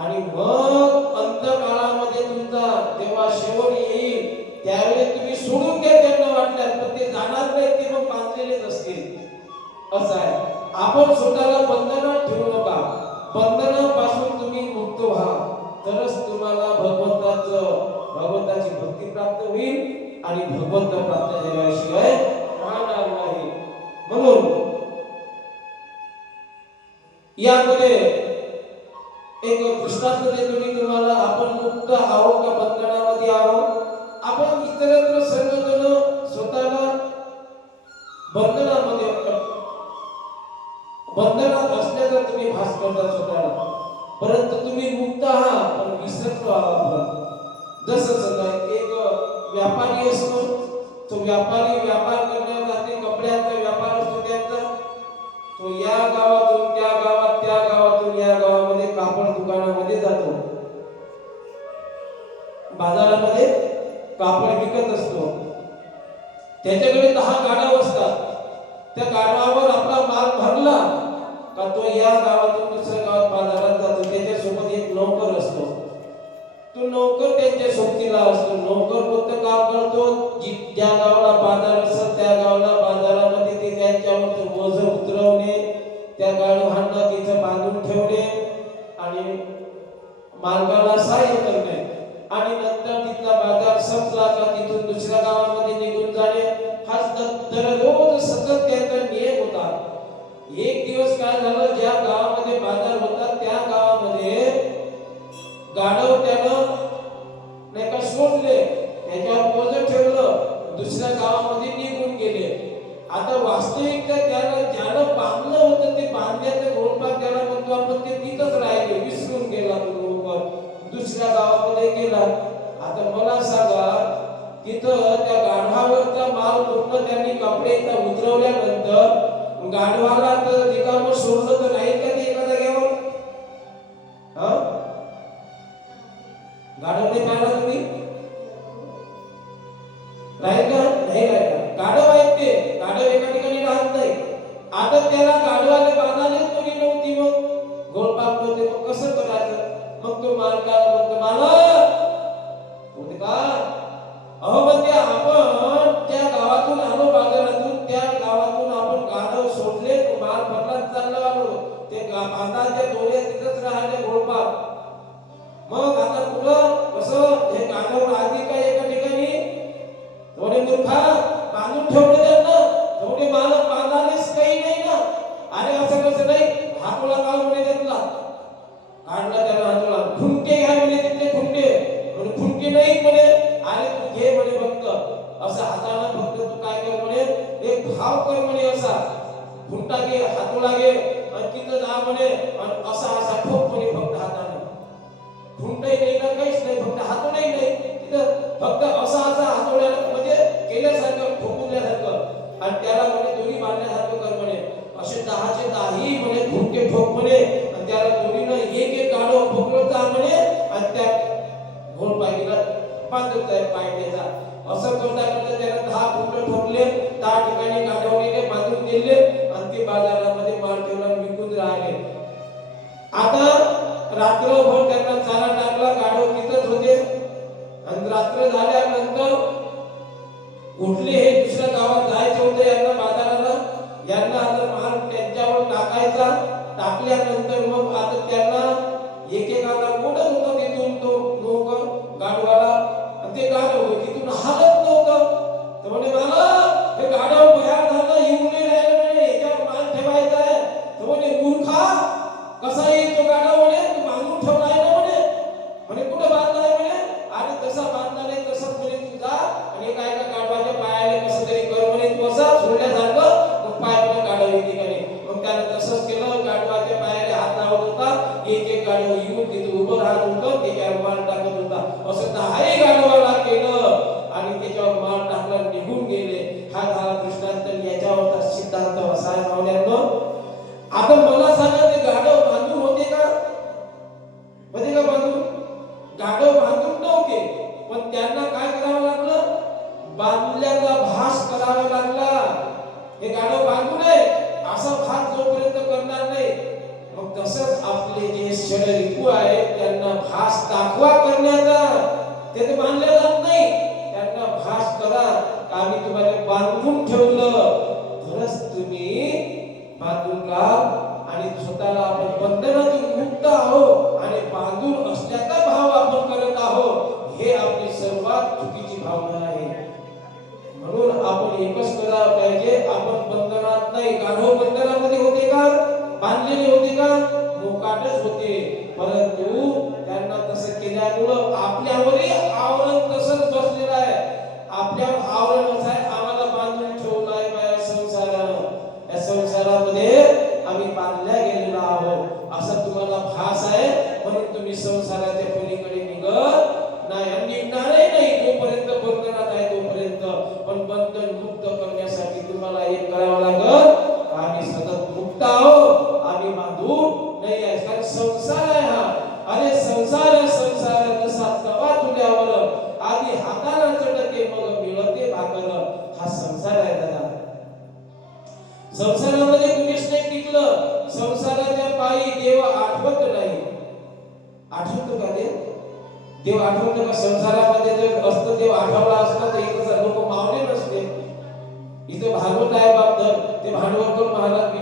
आणि मग अंतकाळामध्ये तुमचा जेव्हा शेवट येईल त्यावेळी तुम्ही सोडून द्या त्यांना वाटल्यास पण ते जाणार नाही ते मग बांधलेलेच असतील. असं आहे. आपण स्वतःला बंधनात ठेवू नका. बंधनापासून तुम्ही मुक्त व्हा. तरच तुम्हाला भगवंताचं भगवंताची भक्ती प्राप्त होईल आणि भगवंत प्राप्त झाल्याशिवाय एक देतो मी तुम्हाला आपण मुक्त आहो का बंधनामध्ये आहो आपण इतरत्र सर्वजण स्वतःला बंधनामध्ये बंधनात असल्याचा तुम्ही भास करता स्वतःला. परंतु तुम्ही मुक्त आहात पण विसरतो आहात जसं समजा एक व्यापारी असतो तो व्यापारी व्यापार करण्यात कपड्यांचा व्यापार असतो त्यांचा तो या गावातून दुकानामध्ये जातो. बाजारामध्ये कापड विकत असतो. त्याच्याकडे दहा गाडा असतात त्या गाडावर आपला माल भरला का तो या गावातून दुसऱ्या गावात बाजारात जातो. त्याच्यासोबत एक नोकर असतो. तो नोकर त्यांच्या सोबतीला असतो. नोकर कोणतं काम करतो. जी- ज्या गावाला बाजार असतात त्या गावाला बाजारामध्ये ते त्यांच्यावर बोझ उतरवणे त्या गाडवांना तिथं बांधून ठेवणे आणि मालकाला सहाय्य करणे. आणि नंतर तिथला बाजार संपला का तिथून दुसऱ्या गावामध्ये निघून जाणे. हाच दररोज सतत त्यांचा नियम होता. एक दिवस काय झालं ज्या गावामध्ये बाजार होता त्या गावामध्ये गाढव त्यानं नाही का सोडले. त्याच्यावर ओझ ठेवलं. दुसऱ्या गावामध्ये निघून गेले. आता वास्तविकता त्याला ज्यानं बांधलं होतं ते बांधण्याचं गोळपाक त्याला म्हणतो आपण ते तिथं राहिले विसरून गेला तो गोळपाक दुसऱ्या गावामध्ये गेला. आता मला सांगा तिथं त्या गाढवावरचा माल पूर्ण त्यांनी कपडे उतरवल्यानंतर गाढवाला तर रिकाम सोडलं तर नाही का ते एका जागेवर हा? गाढव ते कांदाचे दोरे दोऱ्या तिथंच राहिले गोळपाक मग आता पुढं कसं हे गाढव आधी काय एका ठिकाणी थोडे मूर्खा बांधून ठेवले त्यांना थोडे मालक बांधालेच काही नाही ना. अरे असं कसं नाही हातोला काल म्हणे घेतला? काढला त्याला हातोला. फुंके घ्या म्हणे तिथले फुंके म्हणे फुंके नाही म्हणे. अरे तू घे म्हणे फक्त. असं हाताला फक्त तू काय कर म्हणे? एक भाव कर म्हणे असा. फुंटा घे हातोला घे. आणि तिथं जा म्हणे आणि असा असा ठोक म्हणे फक्त हाताने. खुंटही नाही ना काहीच नाही फक्त हातोडाही नाही. तिथं फक्त असा असा हातोड्याला म्हणजे केल्यासारखं ठोकल्यासारखं आणि त्याला म्हणे दोन्ही बांधण्यासारखं कर म्हणे. असे दहाचे दहाही म्हणे खुंटे ठोक म्हणे. आणि त्याला दोन्हीनं एक एक गाडो पकडत जा म्हणे. आणि त्या घोड पायकीला बांधत आहे पाय त्याचा. असं करता करता त्याला दहा खुंट ठोकले. दहा ठिकाणी गाडवणीने बांधून दिले. आणि ते बाजार आता रात्रभर त्यांना चारा टाकला गाढव तिथंच होते. आणि रात्र झाल्यानंतर उठले हे गाडव येऊन तिथे उभं राहत होतं त्याच्यावर माल टाकत होता असं शिक्षण रिकू आहे त्यांना भास दाखवा करण्याचा. ते तर मानले जात नाही. त्यांना भास करा आम्ही तुम्हाला बांधून ठेवलं. तरच तुम्ही बांधून राहा आणि स्वतःला आपण बंधनातून मुक्त आहोत आणि बांधून असल्याचा भाव आपण करत आहोत. हे आपली सर्वात चुकीची भावना आहे. म्हणून आपण एकच करायला पाहिजे. आपण बंधनात नाही. गाढव बंधनामध्ये होते का? बांधलेले होते का? मोकाटच होते. परंतु त्यांना तसं केल्यामुळं आपल्यावरही आवरण तसंच बसलेलं आहे. आपल्यावर आवरण आहे आम्हाला बांधून ठेवलं आहे या संसारानं. या संसारामध्ये आम्ही बांधल्या गेलेलो आहोत. असा तुम्हाला भास आहे? म्हणून तुम्ही संसाराच्या पलीकडे निघत नाही. आणि निघणारही नाही जोपर्यंत बंधनात आहे तोपर्यंत. पण बंधन मुक्त करण्यासाठी तुम्हाला एक करावं लागत आम्ही सतत मुक्त आहोत. आम्ही बांधू नाही आहे. कारण संसार आहे हा. अरे संसार आहे, संसार आहे, जसा तवा तुल्यावर आधी हाताला चटके मग मिळते भाकर. हा संसार आहे दादा. संसारामध्ये कुणीच नाही टिकलं. संसाराच्या पायी देव आठवत नाही. आठवतो का देव देव आठवतो का संसारामध्ये जर असतं देव आठवला असता तर इथं लोक मावले नसते. इथं भागवत आहे बाबधर ते भांडवलकर महाराज